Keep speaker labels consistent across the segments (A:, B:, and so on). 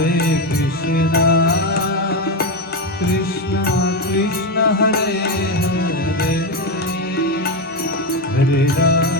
A: Hare Krishna. Krishna Krishna Hare Hare. Hare Ram.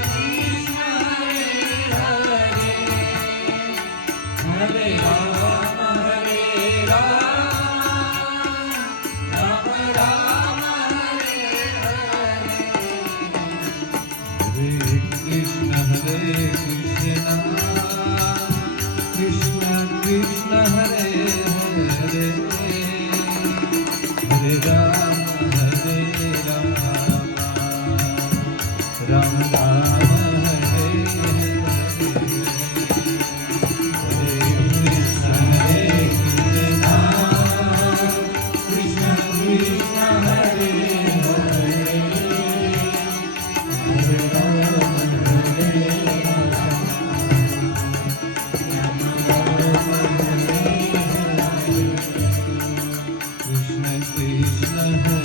A: Krishna Hare Hare Hare Ram Hare Ram Ram. Uh-huh.